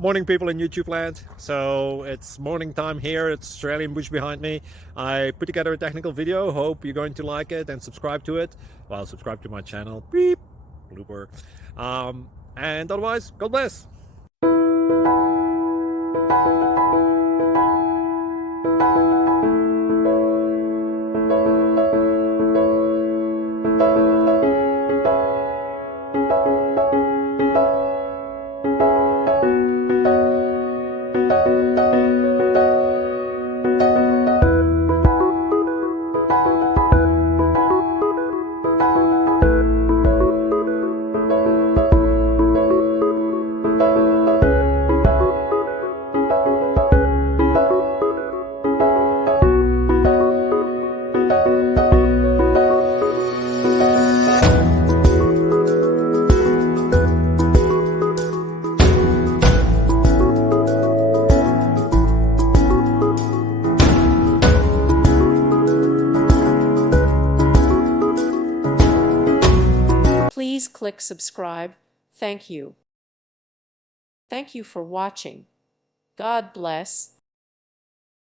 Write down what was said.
Morning, people in YouTube land. So it's morning time here. It's Australian bush behind me. I put together a technical video. Hope you're going to like it and subscribe to it. Well, subscribe to my channel. Beep. Blooper. And otherwise, God bless. Please click subscribe. Thank you. Thank you for watching. God bless.